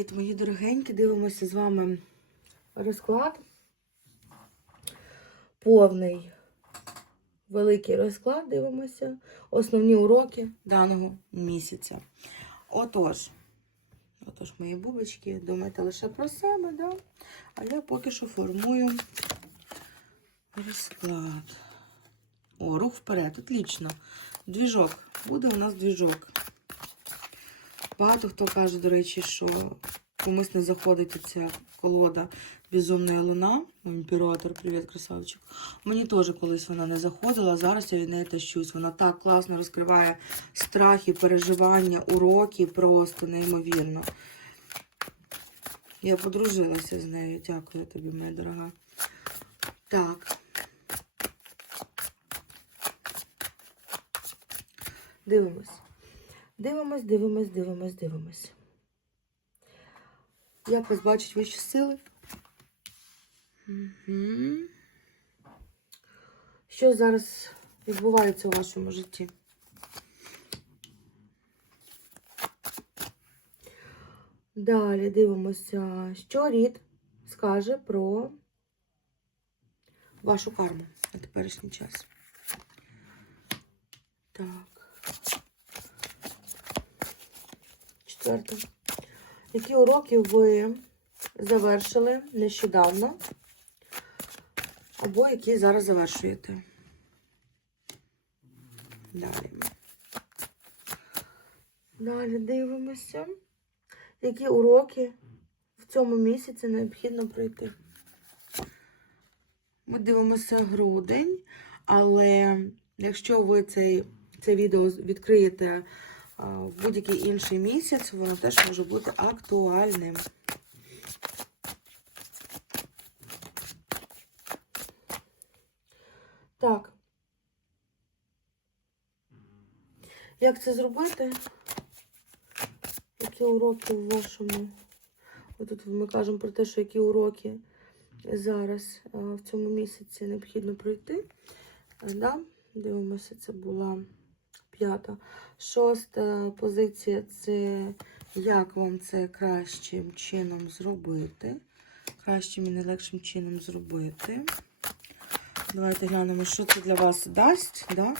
Привіт, мої дорогенькі. Дивимося з вами розклад. Повний великий розклад. Дивимося. Основні уроки даного місяця. Отож, отож, мої бубочки, думайте лише про себе, да? а я поки що формую розклад. О, рух вперед, отлично. Двіжок. Буде у нас двіжок. Багато хто каже, до речі, що комусь не заходить ця колода Безумна луна. Імператор, привіт, красавчик. Мені теж колись вона не заходила, а зараз я від неї тащусь. Вона так класно розкриває страхи, переживання, уроки, просто неймовірно. Я подружилася з нею. Дякую тобі, моя дорога. Так. Дивимось. Дивимось, дивимось, дивимось, дивимось. Як вас бачать вищі сили? Угу. Що зараз відбувається у вашому житті? Далі дивимося, що рід скаже про вашу карму на теперішній час. Так. Четверте. Які уроки ви завершили нещодавно? Або які зараз завершуєте? Далі. Далі дивимося. Які уроки в цьому місяці необхідно пройти? Ми дивимося грудень, але якщо ви цей, це відео відкриєте в будь-який інший місяць, воно теж може бути актуальним. Так. Як це зробити? Які уроки в вашому? Отут ми кажемо про те, що які уроки зараз в цьому місяці необхідно пройти. Да? Дивимося, це була п'ята. Шоста позиція це як вам це кращим чином зробити. Кращим і найлегшим чином зробити. Давайте глянемо, що це для вас дасть. Да?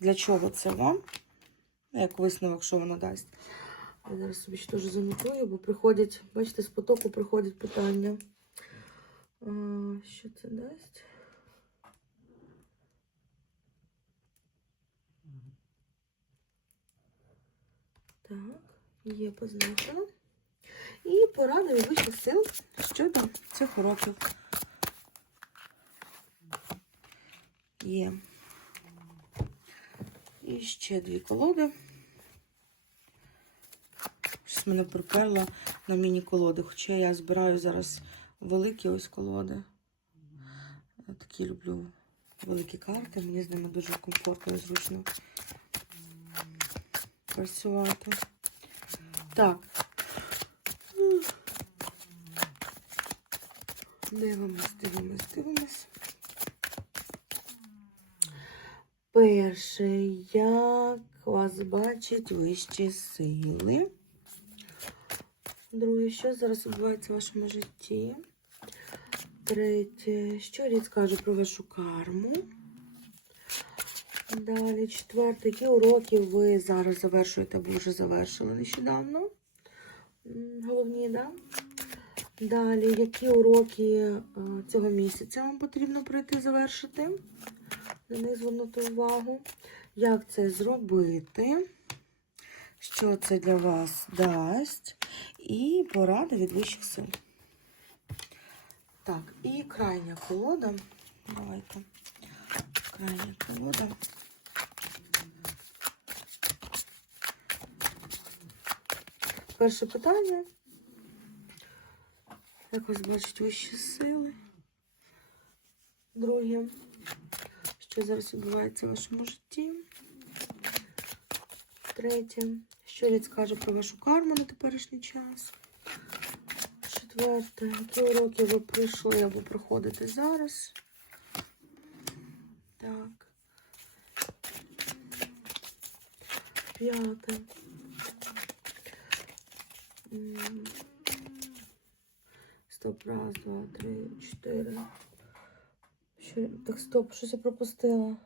Для чого це вам? Як висновок, що воно дасть. Я зараз собі ще теж занотую, бо приходять, бачите, з потоку приходять питання. Що це дасть? Так, є позначено. І поради від сил щодо цих уроків. Є. І ще дві колоди. Щось мене приперло на міні-колоди. Хоча я збираю зараз великі ось колоди. Я такі люблю великі карти. Мені з ними дуже комфортно і зручно працювати. Так. Дивимось, дивимось, дивимось. Перше, як вас бачать вищі сили. Друге, що зараз відбувається в вашому житті? Третє, що рід скаже про вашу карму? Далі, четверте, які уроки ви зараз завершуєте або вже завершили нещодавно? Головні, да? Далі, які уроки е, цього місяця вам потрібно пройти завершити? На них звернути увагу. Як це зробити? Що це для вас дасть? І поради від вищих сил. Так, і крайня колода. Давайте. Крайня колода. Перше питання. Як вас бачать вищі сили? Друге. Що зараз відбувається в вашому житті? Третє. Що рід скаже про вашу карму на теперішній час? Четверте. Які уроки ви пройшли або проходите зараз? Так. П'яте. Стоп. Раз, два, три, чотири. Що... Так, стоп, щось я пропустила.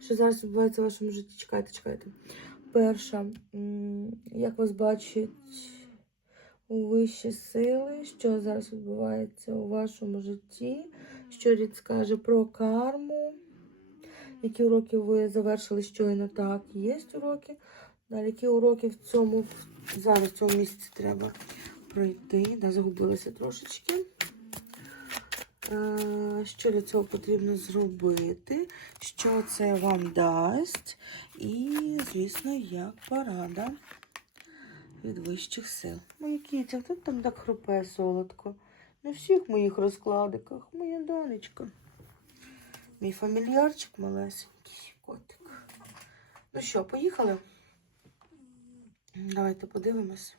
Що зараз відбувається в вашому житті? Чекайте, чекайте. Перша, як вас бачать у вищі сили, що зараз відбувається у вашому житті, що рід скаже про карму, які уроки ви завершили щойно так, є уроки. Далі, які уроки в цьому зараз в цьому місяці треба пройти. Да, загубилася трошечки. Е, Що для цього потрібно зробити? Що це вам дасть? І, звісно, як порада від вищих сил. Мої кіті, хто там так хрупе солодко? На всіх моїх розкладиках, моя донечка. Мій фамільярчик малесенький котик. Ну що, поїхали? Давайте подивимось.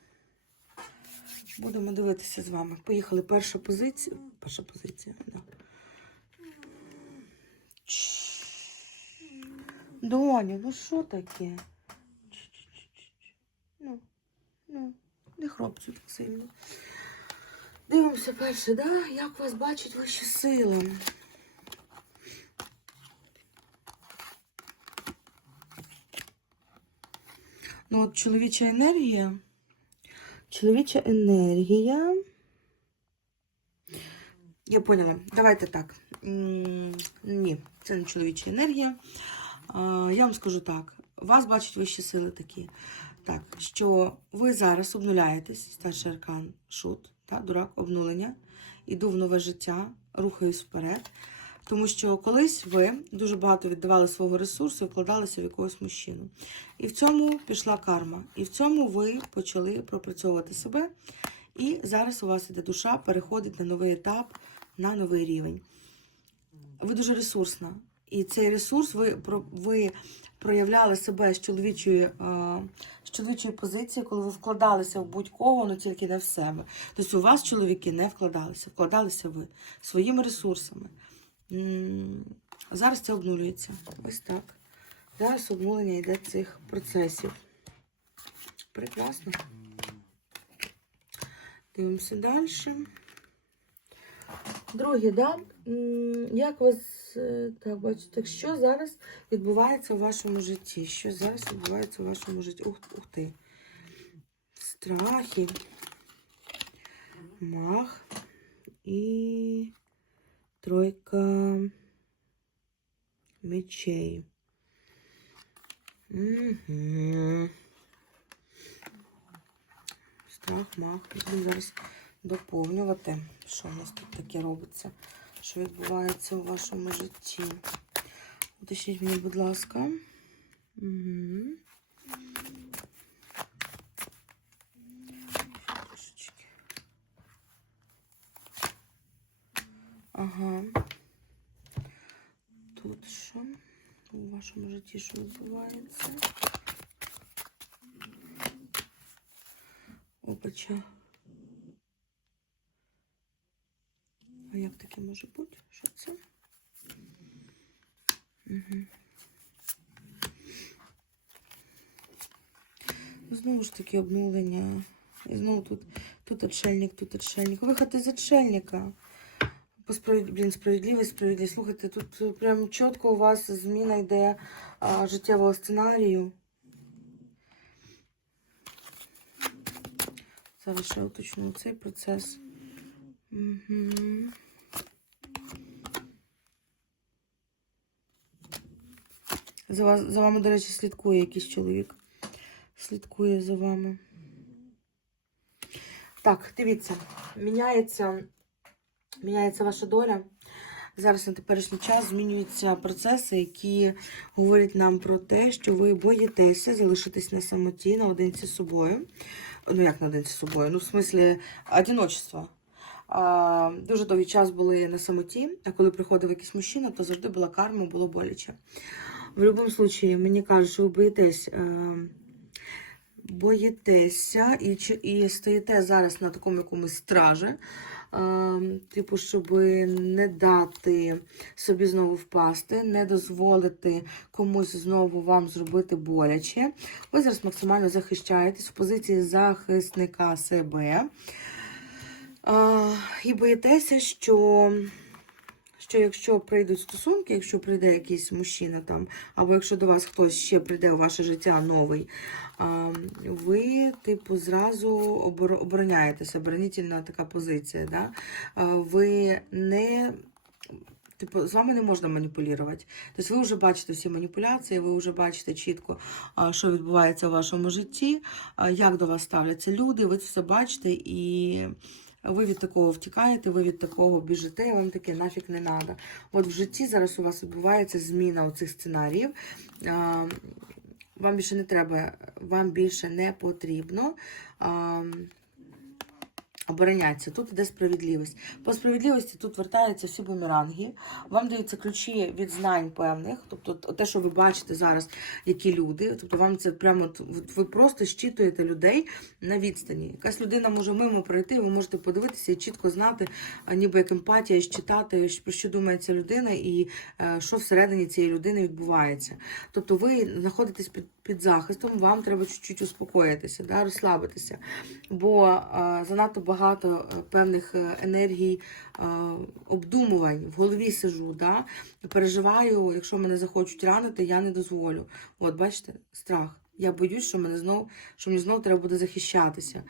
Будемо дивитися з вами. Поїхали. Перша позиція. Перша позиція, да. Доню, ну що таке? Ну, ну, не хлопцю так сильно. Дивимося перше, да? як вас бачать вищі сили. Ну, от чоловіча енергія. Чоловіча енергія. Я поняла. Давайте так. Ні, це не чоловіча енергія. Я вам скажу так: вас бачать вищі сили такі. Так, що ви зараз обнуляєтесь, старший аркан шут, та, дурак, обнулення, іду в нове життя, рухаюсь вперед. Тому що колись ви дуже багато віддавали свого ресурсу і вкладалися в якогось мужчину. І в цьому пішла карма. І в цьому ви почали пропрацьовувати себе. І зараз у вас іде душа, переходить на новий етап, на новий рівень. Ви дуже ресурсна. І цей ресурс ви, ви проявляли себе з чоловічої, е, з чоловічої позиції, коли ви вкладалися в будь-кого, але тільки не в себе. Тобто у вас чоловіки не вкладалися, вкладалися ви своїми ресурсами. Зараз це обнулюється. Ось так. Зараз обнулення йде цих процесів. Прекрасно. Дивимося далі. Друге, да? Як вас е, так бачите, що зараз відбувається у вашому житті? Що зараз відбувається у вашому житті? Ух, ух ти. Страхи, мах і тройка мечей. Угу. Страх, мах. Будемо зараз доповнювати, що у нас тут таке робиться, що відбувається у вашому житті. Уточніть мені, будь ласка. Угу. Трошечки. Ага. Тут що? У вашому житті що відбувається? Опача. А як таке може бути? Що це? Угу. Знову ж таки обнулення. І знову тут, тут отшельник, тут отшельник. Виход із отшельника. По справед... Блін, справедливість, справедливість. Слухайте, тут е, прям чітко у вас зміна йде а, життєвого сценарію. Зараз ще уточню цей процес. Угу. За, вас, за вами, до речі, слідкує якийсь чоловік. Слідкує за вами. Так, дивіться, міняється, міняється ваша доля. Зараз на теперішній час змінюються процеси, які говорять нам про те, що ви боїтеся залишитись на самоті, наодинці з собою. Ну, як наодинці з собою? Ну, в смислі, одиночество. А, дуже довгий час були на самоті, а коли приходив якийсь мужчина, то завжди була карма, було боляче. В будь-якому випадку, мені кажуть, що ви боїтесь, е, боїтеся і, і стоїте зараз на такому якомусь стражі, типу, щоб не дати собі знову впасти, не дозволити комусь знову вам зробити боляче. Ви зараз максимально захищаєтесь в позиції захисника себе. І боїтеся, що, що якщо прийдуть стосунки, якщо прийде якийсь мужчина там, або якщо до вас хтось ще прийде у ваше життя новий, ви, типу, зразу обороняєтеся, оборонительна така позиція. Да? Ви не. Типу, з вами не можна маніпулювати. Тобто ви вже бачите всі маніпуляції, ви вже бачите чітко, що відбувається в вашому житті, як до вас ставляться люди, ви це все бачите, і ви від такого втікаєте, ви від такого біжите, і вам таке нафіг не треба. От в житті зараз у вас відбувається зміна оцих сценаріїв. Вам більше не треба, вам більше не потрібно. А, Оборонятися. Тут іде справедливість. По справедливості тут вертаються всі бумеранги. Вам даються ключі від знань певних, тобто те, що ви бачите зараз, які люди. Тобто вам це прямо ви просто щитуєте людей на відстані. Якась людина може мимо пройти, ви можете подивитися і чітко знати, ніби як емпатія, читати, про що думає ця людина і е, що всередині цієї людини відбувається. Тобто ви знаходитесь під, під захистом, вам треба чуть-чуть успокоїтися, да, розслабитися. Бо е, занадто багато е, певних е, енергій, е, обдумувань в голові сижу, да, переживаю, якщо мене захочуть ранити, я не дозволю. От, бачите, страх. Я боюсь, що мене знов, що мені знов треба буде захищатися.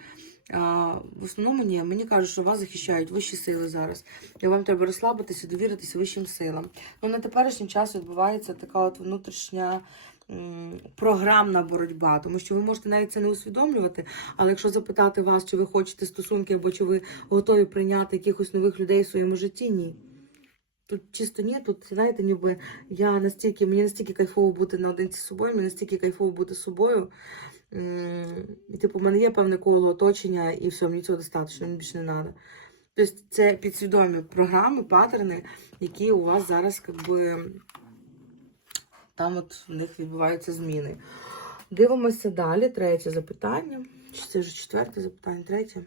А, в основному ні, мені кажуть, що вас захищають вищі сили зараз. І вам треба розслабитися, довіритися вищим силам. Ну, на теперішній час відбувається така от внутрішня програмна боротьба, тому що ви можете навіть це не усвідомлювати, але якщо запитати вас, чи ви хочете стосунки, або чи ви готові прийняти якихось нових людей в своєму житті, ні. Тут чисто ні, тут, знаєте, ніби я настільки, мені настільки кайфово бути наодинці з собою, мені настільки кайфово бути собою. І, типу, в мене є певне коло оточення, і все, мені цього достатньо, мені більше не треба. Тобто це підсвідомі програми, паттерни, які у вас зараз, якби, там от в них відбуваються зміни. Дивимося далі. Третє запитання. Чи це вже четверте запитання? Третє.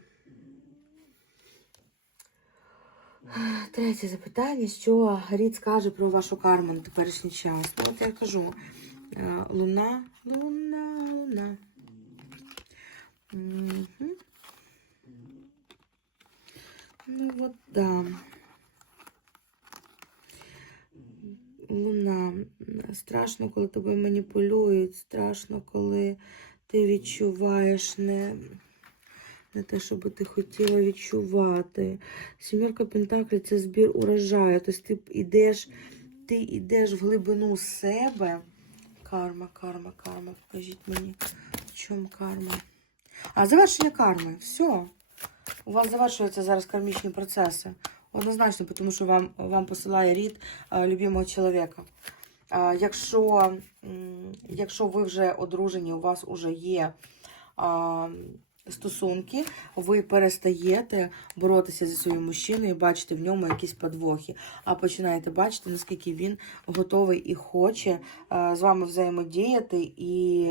Третє запитання, що Рід скаже про вашу карму на теперішній час. Ну, от я кажу. е, Луна, луна, луна. Мгм. Ну от да. Луна. Страшно, коли тобою маніпулюють, страшно, коли ти відчуваєш не, не те, що би ти хотіла відчувати. Сімерка Пентаклі це збір урожаю. Тобто ти йдеш, ти йдеш в глибину себе. Карма, карма, карма. Покажіть мені, в чому карма. А, завершення карми. Все. У вас завершуються зараз кармічні процеси. Однозначно, тому що вам, вам посилає рід а, любимого чоловіка. А, якщо, якщо ви вже одружені, у вас вже є а, стосунки, ви перестаєте боротися зі своїм мужчиною і бачите в ньому якісь подвохи, а починаєте бачити, наскільки він готовий і хоче з вами взаємодіяти і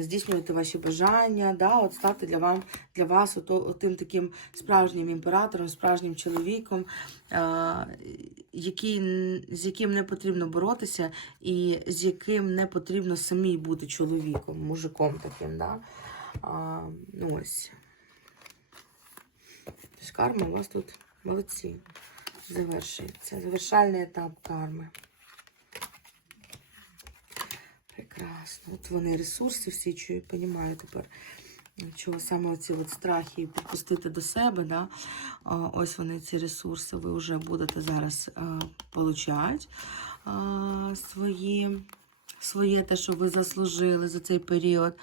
здійснювати ваші бажання, да, от стати для, вам, для вас ото, тим таким справжнім імператором, справжнім чоловіком, а, який, з яким не потрібно боротися, і з яким не потрібно самій бути чоловіком, мужиком таким. Да? А, ну ось. Тож карма у вас тут молодці. Завершується. Завершальний етап карми. Прекрасно. От вони ресурси всі чують, розумію тепер. Чого саме оці от страхи підпустити до себе, да? Ось вони ці ресурси, ви вже будете зараз а, получати свої, своє те, що ви заслужили за цей період.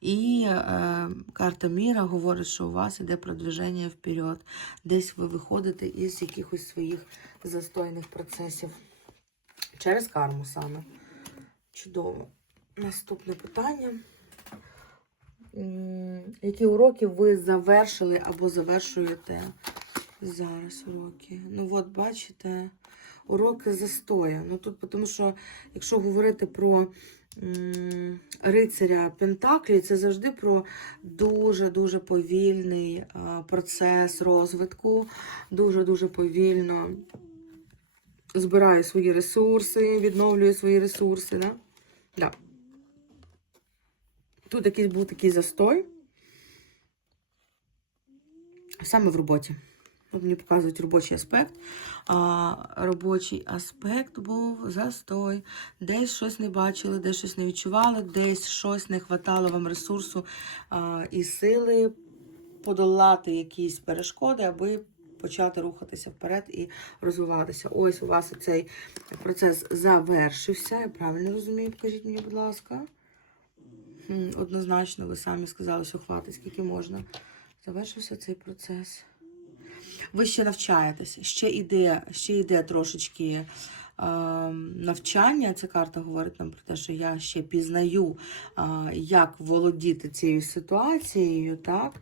І е, карта міра говорить, що у вас іде продвиження вперед. Десь ви виходите із якихось своїх застойних процесів. Через карму саме. Чудово. Наступне питання. Які уроки ви завершили або завершуєте зараз уроки? Ну, от, бачите, уроки застоя. Ну тут, тому що, якщо говорити про рицаря Пентаклі, це завжди про дуже-дуже повільний процес розвитку, дуже-дуже повільно збирає свої ресурси, відновлює свої ресурси. Да? Да. Тут якийсь був такий застой. саме в роботі. От мені показують робочий аспект. А, робочий аспект був застой. Десь щось не бачили, десь щось не відчували, десь щось не хватало вам ресурсу а, і сили подолати якісь перешкоди, аби почати рухатися вперед і розвиватися. Ось у вас цей процес завершився. Я правильно розумію, покажіть мені, будь ласка. Однозначно, ви самі сказали, що хватить, скільки можна. Завершився цей процес. Ви ще навчаєтеся, ще йде, ще йде трошечки е, навчання. Ця карта говорить нам про те, що я ще пізнаю, е, як володіти цією ситуацією, так?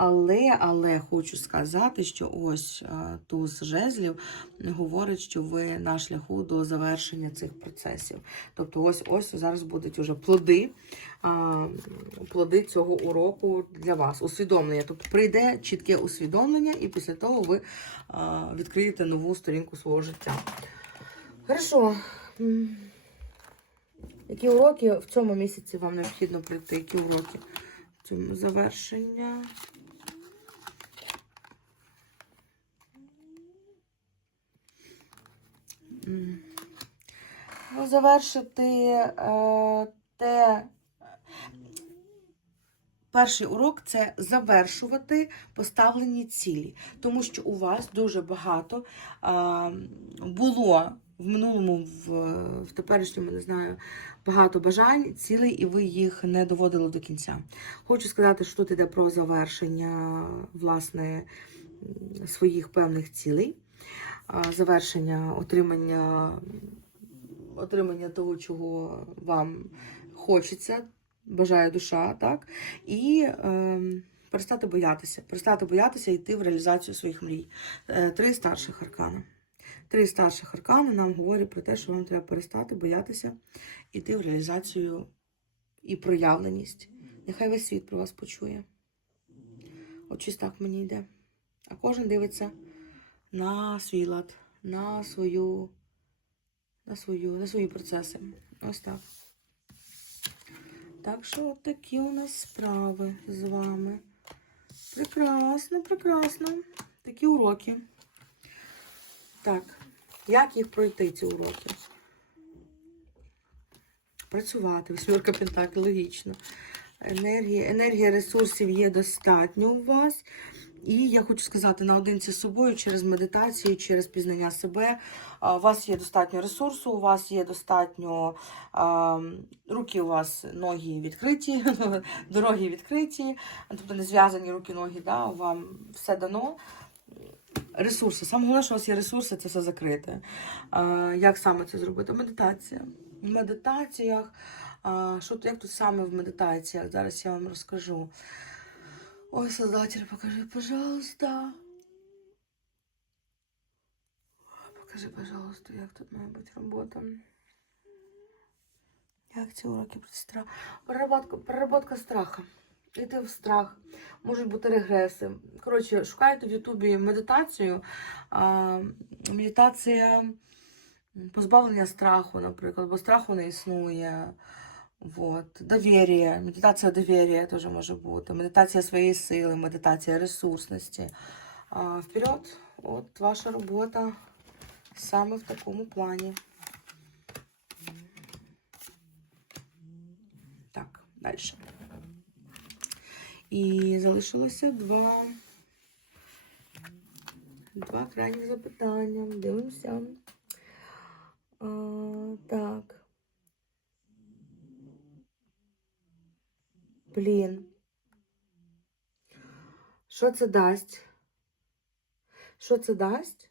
Але, але хочу сказати, що ось е, туз жезлів говорить, що ви на шляху до завершення цих процесів. Тобто, ось ось зараз будуть уже плоди, плоди цього уроку для вас. Усвідомлення. Тобто прийде чітке усвідомлення, і після того ви відкриєте нову сторінку свого життя. Хорошо. Які уроки в цьому місяці вам необхідно пройти? Які уроки? Цьому завершення. М. Ну, завершити е, те. Перший урок це завершувати поставлені цілі, тому що у вас дуже багато було в минулому, в, в теперішньому, не знаю, багато бажань, цілей, і ви їх не доводили до кінця. Хочу сказати, що тут йде про завершення власне своїх певних цілей, завершення отримання, отримання того, чого вам хочеться, бажає душа, так? І е, перестати боятися, перестати боятися йти в реалізацію своїх мрій. Е, Три старших аркана. Три старших аркани нам говорять про те, що вам треба перестати боятися йти в реалізацію і проявленість. Нехай весь світ про вас почує. От щось так мені йде. А кожен дивиться на свій лад, на свою, на свою, на свої процеси. Ось так. Так що от такі у нас справи з вами. Прекрасно, прекрасно. Такі уроки. Так, як їх пройти, ці уроки? Працювати, восьмірка пентаклі, логічно. Енергія, енергія ресурсів є достатньо у вас. І я хочу сказати, наодинці з собою через медитацію, через пізнання себе. У вас є достатньо ресурсу, у вас є достатньо руки, у вас ноги відкриті, дороги відкриті, тобто не зв'язані руки, ноги, да, вам все дано. Ресурси. Саме головне, що у вас є ресурси, це все закрите. Як саме це зробити? Медитація. В медитаціях. Що, як тут саме в медитаціях? Зараз я вам розкажу. Ой, создатель, покажи, пожалуйста. Покажи, пожалуйста, як тут має бути робота. Як ці уроки про страх? Переработка, переработка страха. Йти в страх, можуть бути регреси. Коротше, шукайте в Ютубі медитацію. А, медитація позбавлення страху, наприклад, бо страху не існує. Вот. Довір'я, медитація довір'я теж може бути. Медитація своєї сили, медитація ресурсності. А, вперед, от ваша робота саме в такому плані. Так, далі. І залишилося два. Два крайні запитання. Дивимося. А, так. Блін. Що це дасть? Що це дасть,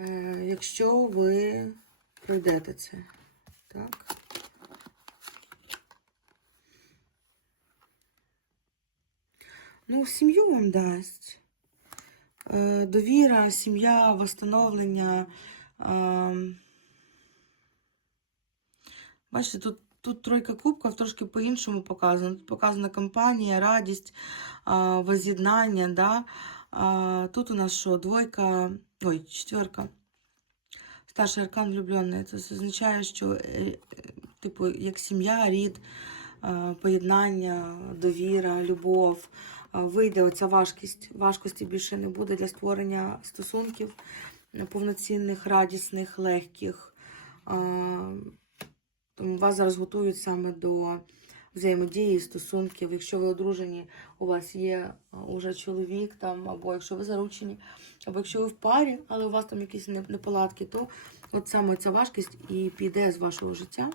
е, якщо ви пройдете це? Так. Ну, сім'ю вам дасть. Е, довіра, сім'я, восстановлення. Е, бачите, тут Тут тройка кубків трошки по-іншому показано. Тут показана компанія, радість, воз'єднання. Да? Тут у нас що? Двойка, ой, четверка. Старший аркан влюблений. Це означає, що е, е, типу, як сім'я, рід, поєднання, довіра, любов, вийде оця важкість. Важкості більше не буде для створення стосунків повноцінних, радісних, легких. Вас зараз готують саме до взаємодії, стосунків. Якщо ви одружені, у вас є уже чоловік, там, або якщо ви заручені, або якщо ви в парі, але у вас там якісь неполадки, то от саме ця важкість і піде з вашого життя.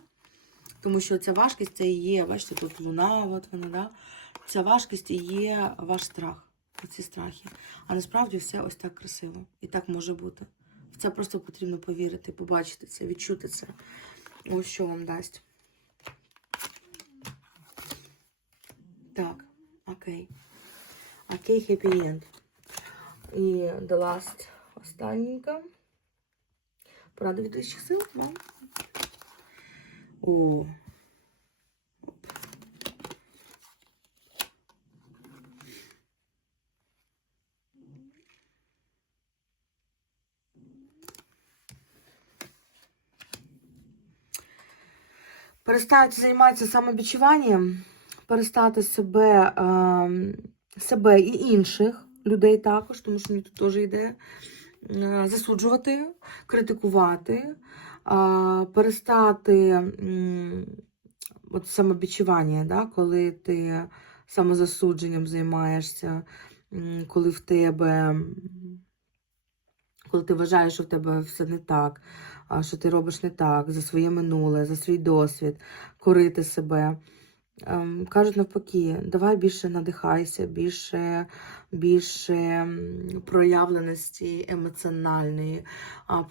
Тому що ця важкість це і є, бачите, тут луна, от вона, да? Ця важкість і є ваш страх, ці страхи. А насправді все ось так красиво. І так може бути. В це просто потрібно повірити, побачити це, відчути це. Ось що вам дасть. Так, окей. Окей, end. І the last, вищих сил, да? О. Перестати займатися самобічуванням, перестати себе, ем, себе і інших людей також, тому що мені тут теж йде е, засуджувати, критикувати, а, перестати от самобічування, да, коли ти самозасудженням займаєшся, коли в тебе, коли ти вважаєш, що в тебе все не так, що ти робиш не так за своє минуле, за свій досвід, корити себе. Ем, Кажуть навпаки, давай більше надихайся, більше, більше проявленості емоціональної,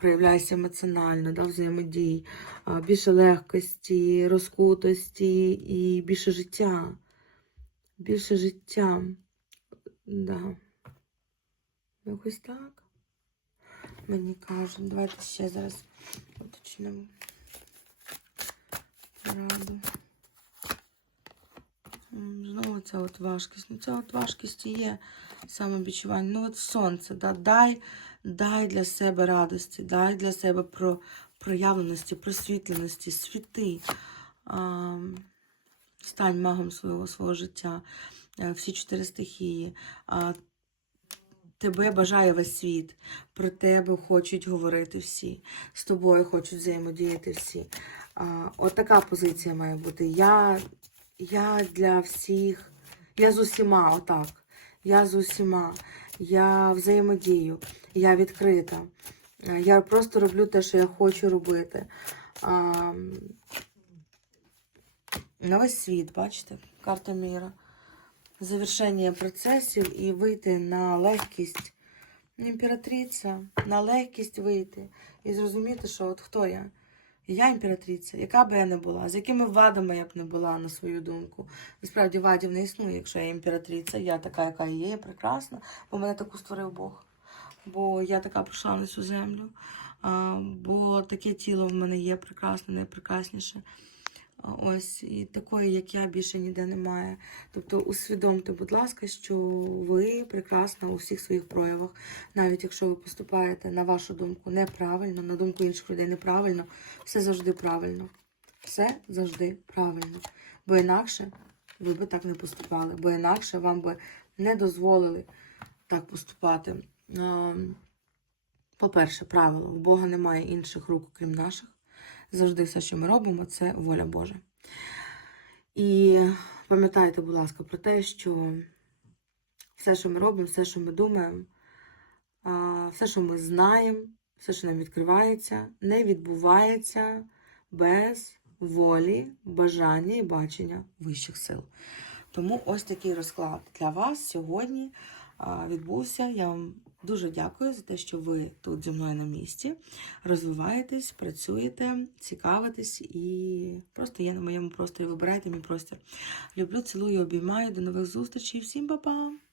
проявляйся емоціонально, да, взаємодій, більше легкості, розкутості і більше життя. Більше життя. Да. Якось так. Мені кажуть, давайте ще зараз уточнимо пораду. Знову ця от важкість. Ну, ця от важкість і є самобічування. Ну, от сонце, да? дай, дай для себе радості, дай для себе про проявленості, просвітленості, світи. А, стань магом свого, свого життя. Е, Всі чотири стихії. А, тебе бажає весь світ. Про тебе хочуть говорити всі. З тобою хочуть взаємодіяти всі. От така позиція має бути. Я я для всіх, я з усіма, отак. Я з усіма. Я взаємодію, я відкрита. Я просто роблю те, що я хочу робити. На весь світ, бачите, карта міра. Завершення процесів і вийти на легкість. Імператриця, на легкість вийти і зрозуміти, що от хто я. Я імператриця, яка би я не була, з якими вадами я б не була, на свою думку. Насправді вадів не існує, якщо я імператриця. Я така, яка є, я прекрасна, бо мене таку створив Бог. Бо я така прийшла на цю землю. Бо таке тіло в мене є прекрасне, найпрекрасніше. Ось, і такої, як я, більше ніде немає. Тобто усвідомте, будь ласка, що ви прекрасна у всіх своїх проявах. Навіть якщо ви поступаєте, на вашу думку, неправильно, на думку інших людей неправильно, все завжди правильно. Все завжди правильно. Бо інакше ви би так не поступали, бо інакше вам би не дозволили так поступати. Ем, По-перше, правило, в Бога немає інших рук, крім наших. Завжди все, що ми робимо, це воля Божа. І пам'ятайте, будь ласка, про те, що все, що ми робимо, все, що ми думаємо, все, що ми знаємо, все, що нам відкривається, не відбувається без волі, бажання і бачення вищих сил. Тому ось такий розклад для вас сьогодні відбувся. Я вам дуже дякую за те, що ви тут зі мною на місці, розвиваєтесь, працюєте, цікавитесь і просто є на моєму просторі. Вибирайте мій простір. Люблю, цілую, обіймаю. До нових зустрічей. Всім па-па!